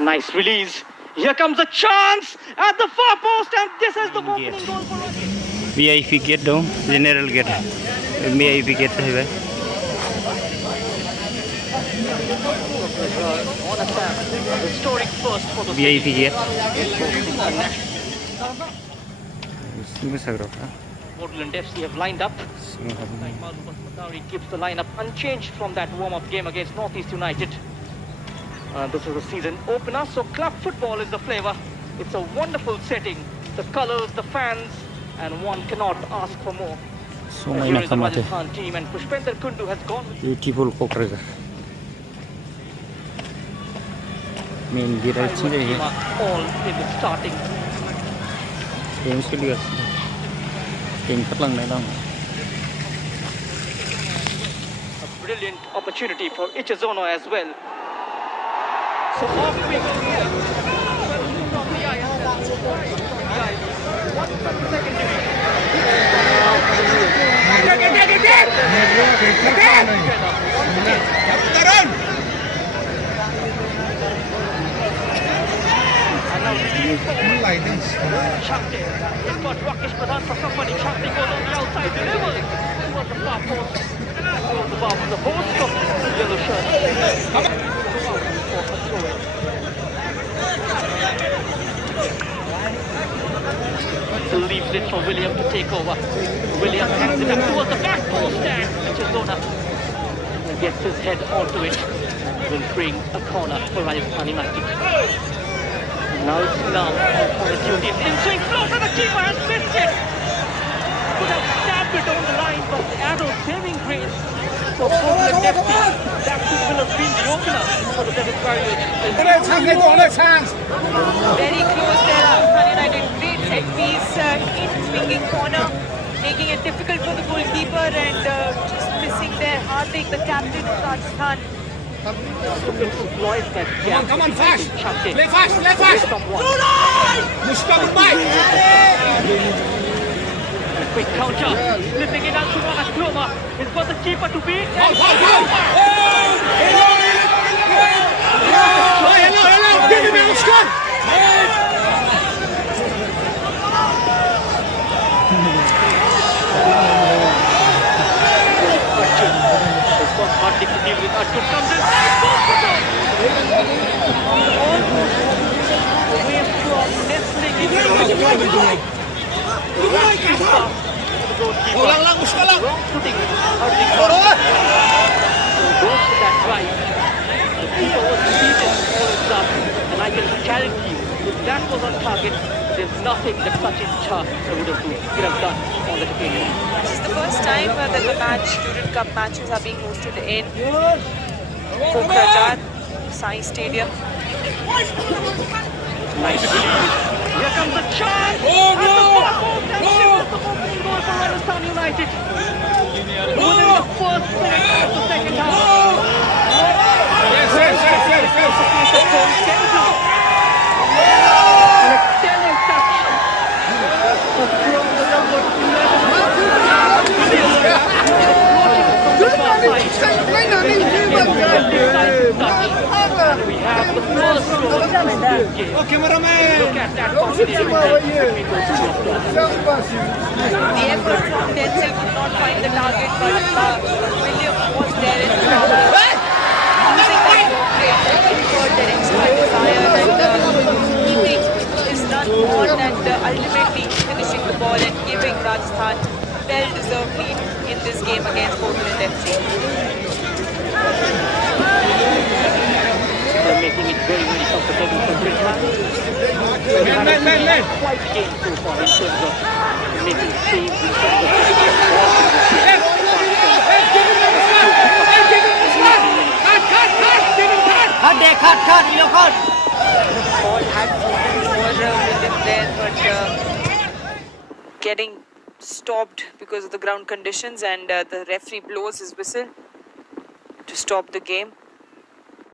Nice release. Here comes a chance at the far post, and this is the opening goal for us. VIP gate dong, general gate. VIP gate है भाई. Historic first for the VIP gate. इसमें सगरों का. Bodoland FC have lined up. He keeps the lineup unchanged from that warm-up game against Northeast United. This is a season opener, so club football is the flavor. It's a wonderful setting, the colors, the fans, and one cannot ask for more. So Here is the Rajasthan team, and Pushpender Kundu has gone with beautiful cockroach. Main gear अच्छी रही है. all in the starting. Game के लिए game कर lung नहीं ना. A brilliant opportunity for Ichizono as well. So off we go here. From the Chakti. It's got Rakesh Pradhan for somebody. Chakti goes on the outside, delivers towards the far post. Goes above the post of the yellow shirt. Leaves it for William to take over. William hands it up towards the back post, and Ichizona gets his head onto it. Will bring a corner for Rajasthan United. Now it's Lam on the duty. In swing float, and the keeper has missed it. Could have stabbed it on the line, but the arrow saving grace for Bodoland FC. That will have been the opener for the Devon Warriors. Very close there, Rajasthan United. Great set piece in swinging corner, making it difficult for the goalkeeper, and just missing there. Hardik, the captain of Rajasthan. Exploits that gap. Come on, fast! Chakti. Play fast! Play fast! Quick counter, slipping it out to Akroma. He's got the keeper to beat. Hardik to deal with Ashwin comes in. Almost away from nestling in the wrong footing. Hardik goes to that right. The keeper was defeated all its up, and I can guarantee you, if that was on target, there's nothing that Sachin Jha would have done on that occasion. This is the first time that the Student Cup matches are being hosted in Kokrajhar, Sai Stadium. Nice release. Here comes the chance. Oh no! And this is the opening goal for Rajasthan United. Within the first minute of the second half. Yes. An excellent touch from the number 11. We have the first goal of this game. Oh, cameraman! Look at that combination. The effort from Denzel could not find the target, but William was there in the crowd. Using that great effort, that extra desire, and keeping his run on, and ultimately finishing the ball and giving Rajasthan well-deserved lead in this game against Bodoland FC. They're making it very, very comfortable for Bridgman. Man. Quite game so far in terms of making saves, in terms of Ball had fallen for William there, but getting stopped because of the ground conditions, and the referee blows his whistle to stop the game.